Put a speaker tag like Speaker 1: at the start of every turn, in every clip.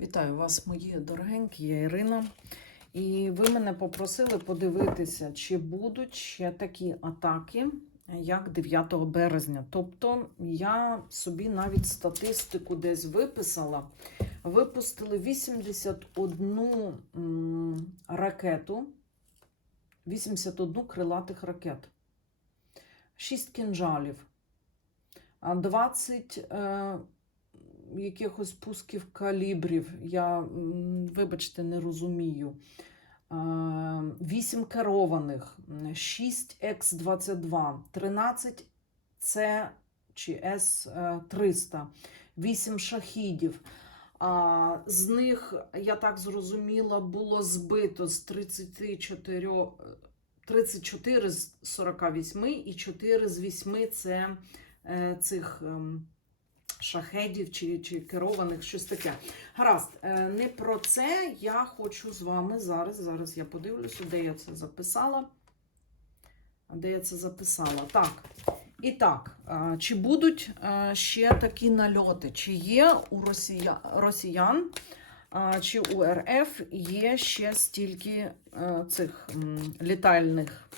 Speaker 1: Вітаю вас, мої дорогенькі, я Ірина. І ви мене попросили подивитися, чи будуть ще такі атаки, як 9 березня. Тобто я собі навіть статистику десь виписала. Випустили 81 ракету, 81 крилатих ракет, 6 кінжалів, 20 е, якихось пусків калібрів. Я, вибачте, не розумію. Е, 8 керованих, 6 X-22, 13 С чи С-300, 8 шахідів. А, з них, я так зрозуміла, було збито з 34, 34 з 48 і 4 з 8 це е, цих ем, шахедів чи, чи керованих, щось таке. Гаразд, е, не про це я хочу з вами зараз. Зараз я подивлюся, де я це записала. Де я це записала? Так. І так, е, чи будуть е, ще такі нальоти? Чи є у росія... росіян, чи у РФ є ще стільки цих літальних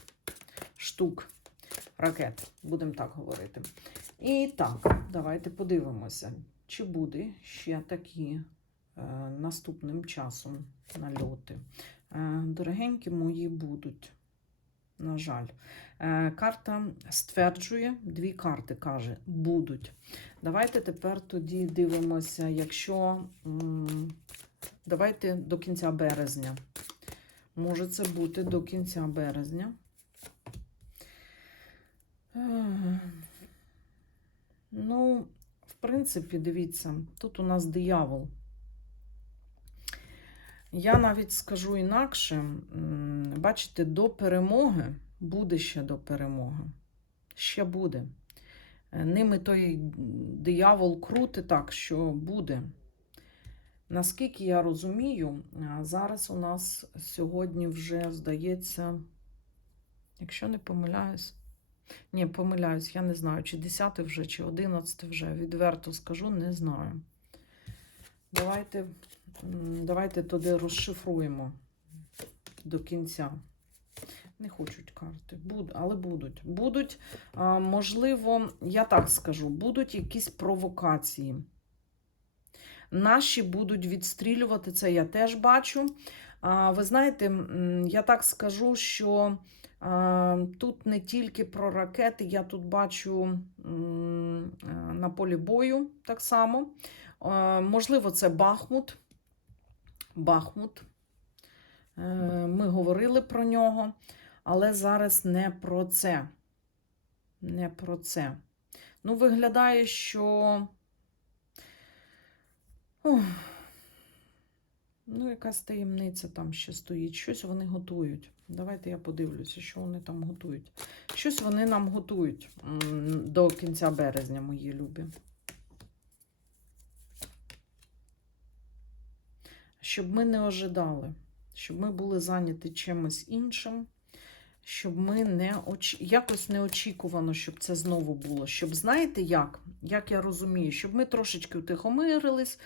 Speaker 1: штук, ракет, будемо так говорити. І так, давайте подивимося, чи буде ще такі е, наступним часом нальоти. Е, дорогенькі мої будуть. На жаль, Е, карта стверджує, дві карти каже, будуть. Давайте тепер тоді дивимося, якщо давайте до кінця березня. Може це бути до кінця березня. Е, Ну, в принципі, дивіться, тут у нас диявол. Я навіть скажу інакше, бачите, до перемоги буде ще до перемоги. Ще буде. Е, Ними той диявол крути так, що буде. Наскільки я розумію, зараз у нас сьогодні вже, здається, якщо не помиляюсь, ні, помиляюсь, я не знаю, чи 10 вже, чи 11 вже. Відверто скажу, не знаю. Давайте, давайте туди розшифруємо до кінця. Не хочуть карти, Буд, але будуть. Будуть, а, можливо, я так скажу, будуть якісь провокації. Наші будуть відстрілювати це, я теж бачу. Ви знаєте, я так скажу, що тут не тільки про ракети, я тут бачу е, на полі бою так само. Можливо, це Бахмут. Бахмут. Е, Ми говорили про нього, але зараз не про це. Не про це. Ну, виглядає, що. Ух. Ну, якась таємниця там ще стоїть. Щось вони готують. Давайте я подивлюся, що вони там готують. Щось вони нам готують до кінця березня, мої любі. Щоб ми не ожидали, щоб ми були зайняті чимось іншим, щоб ми не оч... якось неочікувано, щоб це знову було. Щоб знаєте як? Як я розумію, щоб ми трошечки утихомирились,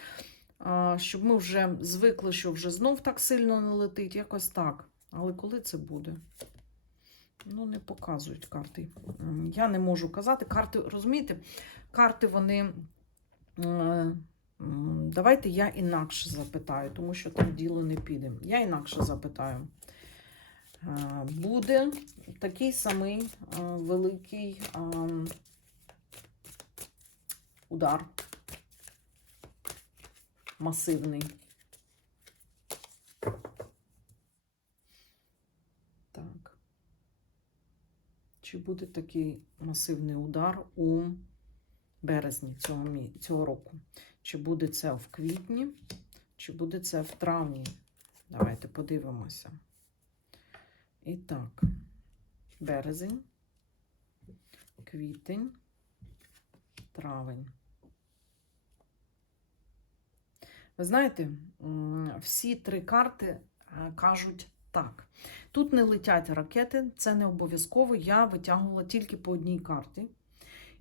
Speaker 1: щоб ми вже звикли, що вже знов так сильно не летить, якось так. Але коли це буде? Ну, не показують карти. Я не можу казати. Карти, розумієте, карти вони. е, Давайте я інакше запитаю, тому що там діло не піде. Я інакше запитаю. Е, Буде такий самий е, великий е, удар масивний. Так. Чи буде такий масивний удар у березні цього, цього року? Чи буде це в квітні, чи буде це в травні? Давайте подивимося. І так, березень, квітень, травень. Ви знаєте, всі три карти е, кажуть так. Тут не летять ракети, це не обов'язково. Я витягувала тільки по одній карті.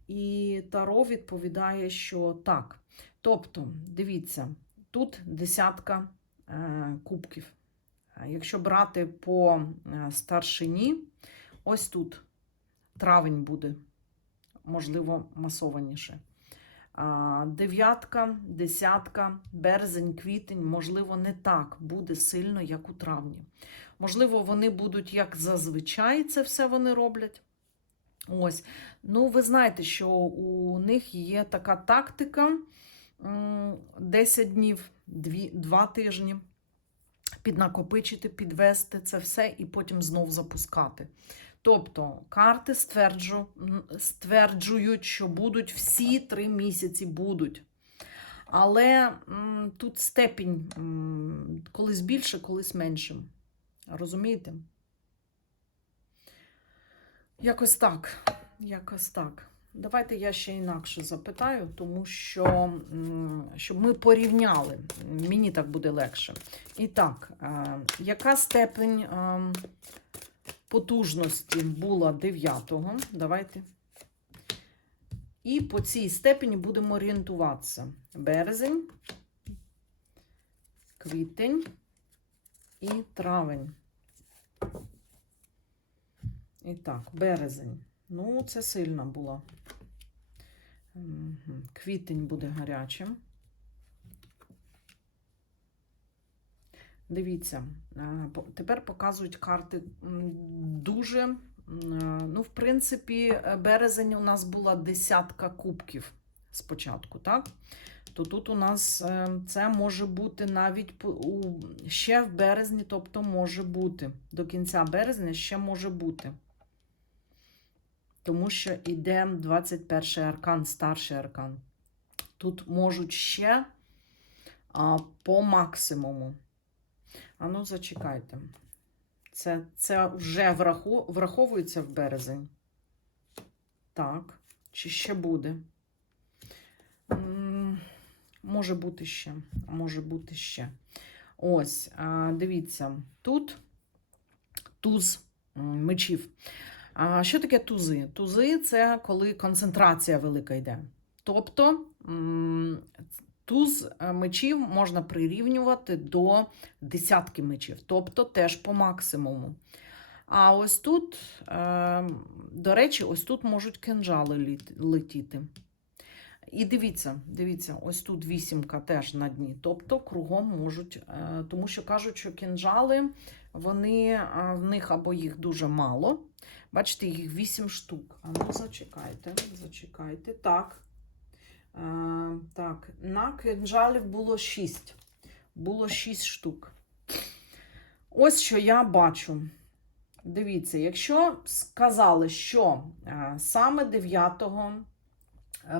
Speaker 1: І Таро відповідає, що так. Тобто, дивіться, Тут десятка е, кубків. Якщо брати по е, старшині, ось тут травень буде, можливо, масованіше. Дев'ятка, десятка, березень, квітень, можливо, не так буде сильно, як у травні. Можливо, вони будуть як зазвичай це все вони роблять. Ось. Ну, ви знаєте, що у них є така тактика 10 днів, 2 тижні піднакопичити, підвести це все і потім знов запускати. Тобто карти стверджу, стверджують, що будуть всі три місяці будуть. Але м, тут степінь м, колись більше, колись менше. Розумієте? Якось так. Якось так. Давайте я ще інакше запитаю, тому що щоб ми порівняли, мені так буде легше. І так, е, яка степень е, потужності була 9-го? Давайте. І по цій степені будемо орієнтуватися. Березень, квітень і травень. І так, березень. Ну, це сильна була. Квітень буде гарячим. Дивіться, е, тепер показують карти дуже. е, Ну, в принципі, е, березень у нас була десятка кубків спочатку, так? То тут у нас це може бути навіть ще в березні, тобто може бути. До кінця березня ще може бути. Тому що йде 21 аркан, старший аркан. Тут можуть ще а, по максимуму. А ну, зачекайте. Це, це вже враху, враховується в березень. Так. Чи ще буде? Може бути ще. Може бути ще. Ось, дивіться, тут туз мечів. Що таке тузи? Тузи це коли концентрація велика йде. Тобто туз е, мечів можна прирівнювати до десятки мечів, тобто теж по максимуму. А ось тут, е, до речі, ось тут можуть кинжали летіти. І дивіться, дивіться, ось тут вісімка теж на дні. Тобто кругом можуть, е, тому що кажуть, що кінжали, вони в них або їх дуже мало. Бачите, їх вісім штук. А ну, зачекайте, зачекайте. Так. Е, так, на кинжалів було шість. Було шість штук. Ось що я бачу. Дивіться, якщо сказали, що е, саме 9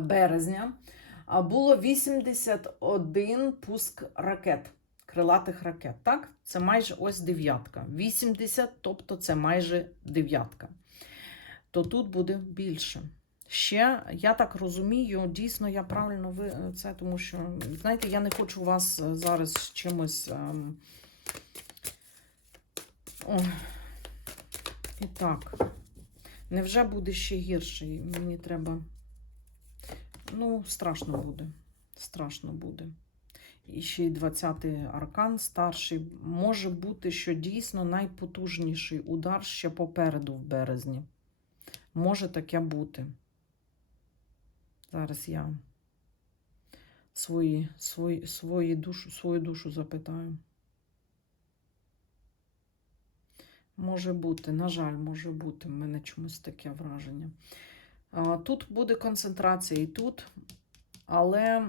Speaker 1: березня було 81 пуск ракет, крилатих ракет. Так? Це майже ось дев'ятка. 80, тобто це майже дев'ятка. То тут буде більше. Ще, я так розумію, дійсно, я правильно ви це, тому що, знаєте, я не хочу вас е, зараз чимось. ем, Ой. І так, невже буде ще гірше? Мені треба. Ну, страшно буде. Страшно буде. І ще й 20-й аркан старший. Може бути, що дійсно найпотужніший удар ще попереду в березні. Може таке бути. Зараз я свої, свої, свої душу, свою душу запитаю. Може бути, на жаль, може бути. В мене чомусь таке враження. Тут буде концентрація і тут, але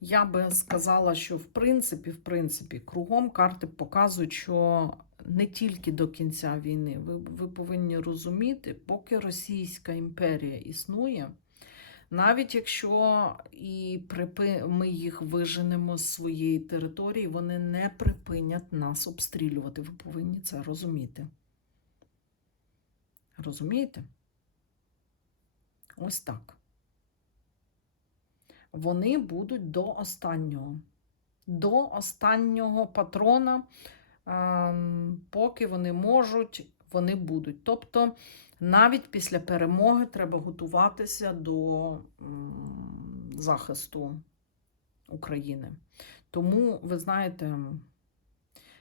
Speaker 1: я би сказала, що в принципі, в принципі, кругом карти показують, що не тільки до кінця війни. Ви, ви повинні розуміти, поки Російська імперія існує, навіть якщо і припи... ми їх виженемо з своєї території, вони не припинять нас обстрілювати. Ви повинні це розуміти. Розумієте? Ось так. Вони будуть до останнього. До останнього патрона, поки вони можуть, вони будуть. Тобто, навіть після перемоги треба готуватися до захисту України. Тому, ви знаєте,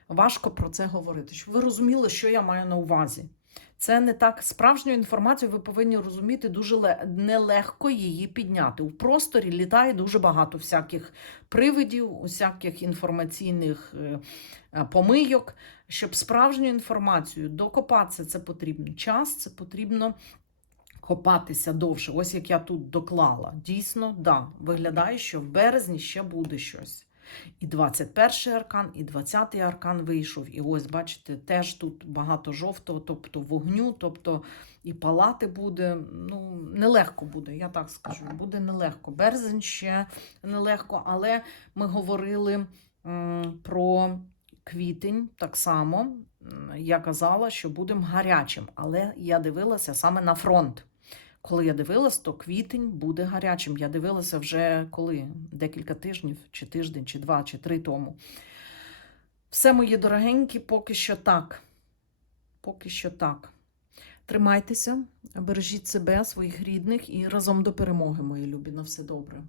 Speaker 1: важко про це говорити. Щоб ви розуміли, що я маю на увазі. Це не так справжню інформацію, ви повинні розуміти дуже нелегко її підняти. У просторі літає дуже багато всяких привидів, усяких інформаційних е, е, помийок. Щоб справжню інформацію докопатися, це потрібен час, це потрібно копатися довше. Ось як я тут доклала. Дійсно, да, виглядає, що в березні ще буде щось. І 21 аркан, і 20 аркан вийшов. І ось, бачите, теж тут багато жовтого, тобто вогню, тобто і палати буде. Ну, нелегко буде, я так скажу. Буде нелегко. Березень ще нелегко, але ми говорили про квітень так само. Я казала, що будемо гарячим, але я дивилася саме на фронт. Коли я дивилась, то квітень буде гарячим. Я дивилася вже коли? Декілька тижнів, чи тиждень, чи два, чи три тому. Все, мої дорогенькі, поки що так. Поки що так. Тримайтеся, бережіть себе, своїх рідних і разом до перемоги, мої любі. На все добре.